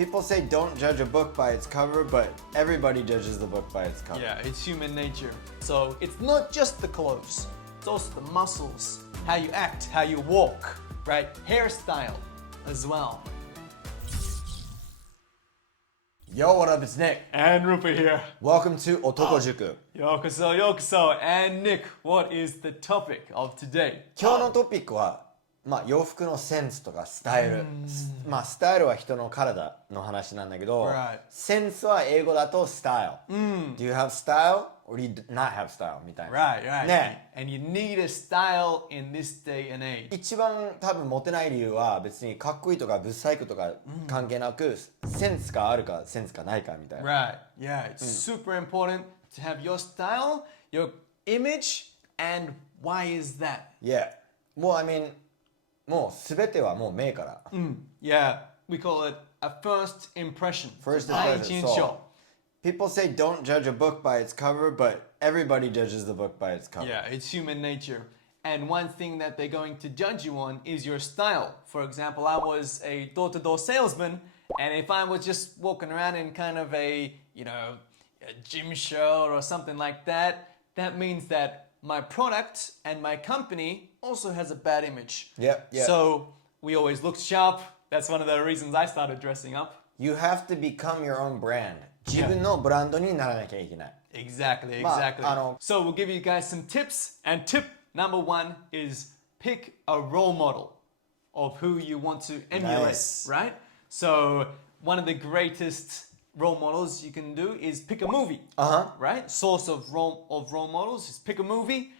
People say don't judge a book by its cover, but everybody judges the book by its cover. Yeah, it's human nature. So it's not just the clothes, it's also the muscles, how you act, how you walk, right? Hairstyle as well. Yo, what up? It's Nick. And Rupa here. Welcome to 男塾。Yokoso, yokoso. And Nick, what is the topic of today? 今日のトピックは、洋服のセンスとかスタイル。スタイルは人の体の話なんだけど、センスは英語だとスタイル。Do you have style or do you not have style? みたいな。Right. ね。And you need a style in this day and age. 一番多分モテない理由は別にかっこいいとかブサイクとか関係なく、センスがあるかセンスがないかみたいな。Right. Yeah, it's super important to have your style, your image, and why is that? Yeah. もう全てはもう目から。Yeah, we call it a first impression. First 第 impression. 一印象。People say don't judge a book by its cover, but everybody judges the book by its cover. Yeah, it's human nature. And one thing that they're going to judge you on is your style. For example, I was a door-to-door salesman, and if I was just walking around in kind of a gym shirt or something like that, that means that my product and my company also has a bad image. Yep. So we always looked sharp. That's one of the reasons I started dressing up. You have to become your own brand. 自分のブランドにならなきゃいけない。Exactly. So we'll give you guys some tips. And tip number one is pick a role model of who you want to emulate, Nice. right? So one of the greatest role models you can do is pick a movie, right? Source of role models is pick a movie.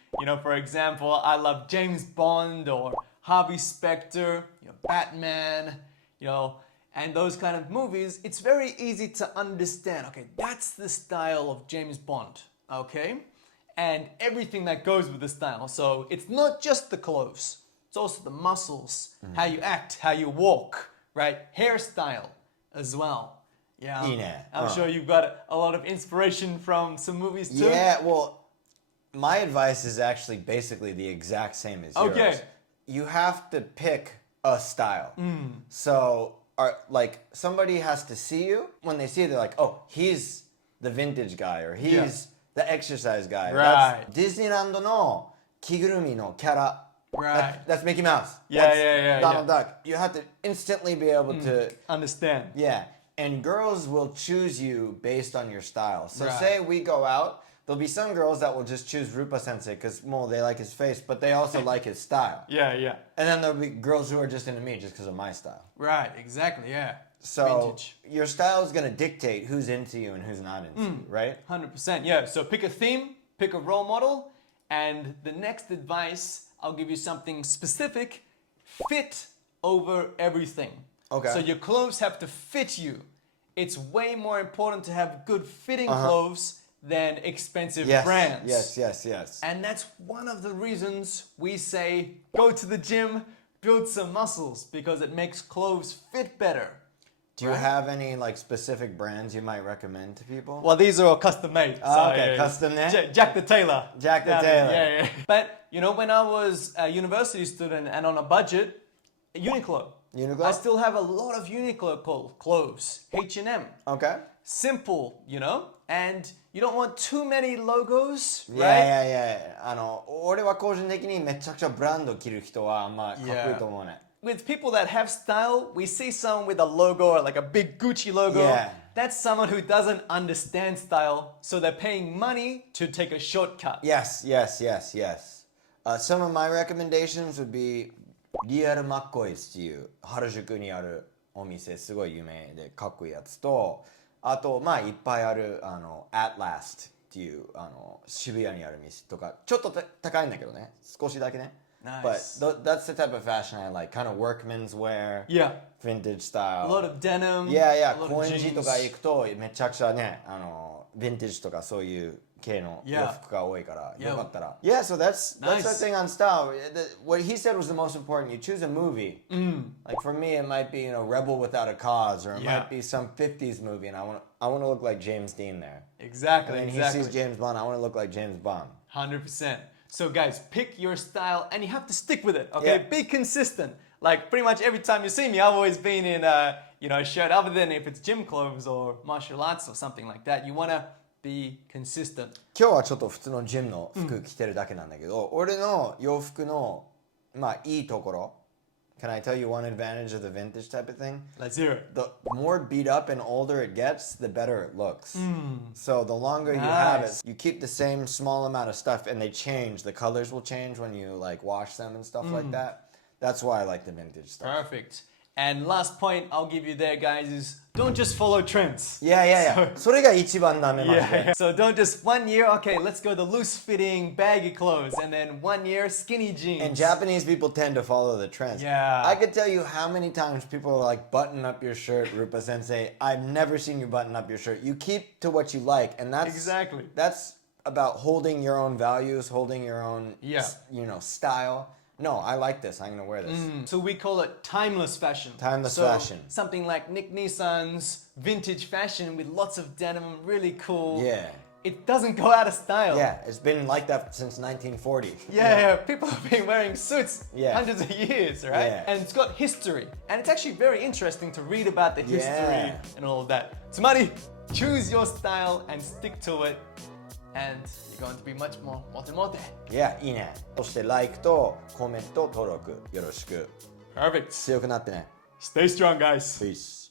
For example, I love James Bond or Harvey Specter, Batman, and those kind of movies. It's very easy to understand. Okay, that's the style of James Bond, okay? And everything that goes with the style. So it's not just the clothes. It's also the muscles, how you act, how you walk, right? Hairstyle as well. Yeah, いいね。I'm sure you've got a lot of inspiration from some movies too. Yeah, well, my advice is actually basically the exact same as yours. Okay. You have to pick a style. So, somebody has to see you. When they see you, they're like, oh, he's the vintage guy or he's the exercise guy. Right. That's Disneyland の着ぐるみのキャラ. Right. That's Mickey Mouse. Yeah. Donald Duck. You have to instantly be able to Understand. Yeah, and girls will choose you based on your style. So Right. say we go out, there'll be some girls that will just choose Rupa Sensei because, they like his face, but they also like his style. Yeah. And then there'll be girls who are just into me just because of my style. Right, exactly, yeah. So Vintage. your style is going to dictate who's into you and who's not into you, right? 100%, yeah. So pick a theme, pick a role model, and the next advice, I'll give you something specific. Fit over everything. Okay. So your clothes have to fit you. It's way more important to have good fitting clothes than expensive brands. Yes. And that's one of the reasons we say go to the gym, build some muscles, because it makes clothes fit better. Do you have any specific brands you might recommend to people? Well, these are all custom made. Okay, custom made? Jack the Tailor. Jack the Tailor. Yeah. But, when I was a university student and on a budget, Uniqlo. Uniqlo? I still have a lot of Uniqlo clothes. H&M. Okay. Simple, and you don't want too many logos, right? Yeah. 俺は個人的にめちゃくちゃブランド着る人はかっこいいと思うね。With people that have style, we see someone with a logo or like a big Gucci logo. Yeah. That's someone who doesn't understand style, so they're paying money to take a shortcut. Yes. Some of my recommendations would be リアルマッコイスっていう原宿にあるお店すごい有名でかっこいいやつとあといっぱいあるAt Last っていう渋谷にある店とかちょっと高いんだけどね少しだけね。Nice. But that's the type of fashion I like, kind of workman's wear, vintage style. A lot of denim. Yeah. 高高円寺とか行くとめちゃくちゃね、ヴィンテージとかそういう系の洋服が多いからよかったら。Yeah, so that's the thing on style. What he said was the most important. You choose a movie. Like for me, it might be Rebel Without a Cause, or it might be some 50s movie, and I want to look like James Dean there. Exactly. And then he sees James Bond. I want to look like James Bond. 100%. So guys, pick your style and you have to stick with it, okay? Be consistent. Like pretty much every time you see me, I've always been shirt other than if it's gym clothes or martial arts or something like that. You want to be consistent. 今日はちょっと普通のジムの服着てるだけなんだけど、俺の洋服のいいところ。Can I tell you one advantage of the vintage type of thing? Let's hear it. The more beat up and older it gets, the better it looks. So the longer you have it, you keep the same small amount of stuff and they change. The colors will change when you like wash them and stuff like that. That's why I like the vintage stuff. Perfect. And last point I'll give you there, guys, is don't just follow trends. Yeah. それが一番ダメマジで。So don't just 1 year, okay, let's go the loose-fitting, baggy clothes, and then 1 year skinny jeans. And Japanese people tend to follow the trends. Yeah. I could tell you how many times people are like, button up your shirt, Rupa Sensei. I've never seen you button up your shirt. You keep to what you like, and Exactly. That's about holding your own values, holding your own, style. No, I like this. I'm going to wear this. So we call it timeless fashion. Timeless fashion. Something like Nick Nissan's vintage fashion with lots of denim, really cool. Yeah. It doesn't go out of style. Yeah, it's been like that since 1940. Yeah, people have been wearing suits hundreds of years, right? Yeah. And it's got history. And it's actually very interesting to read about the history and all of that. Tsumari, choose your style and stick to it. And you're going to be much more mote-mote. Yeah, いいね。そして、like とコメント登録よろしく。Perfect. 強くなってね。Stay strong, guys. Peace.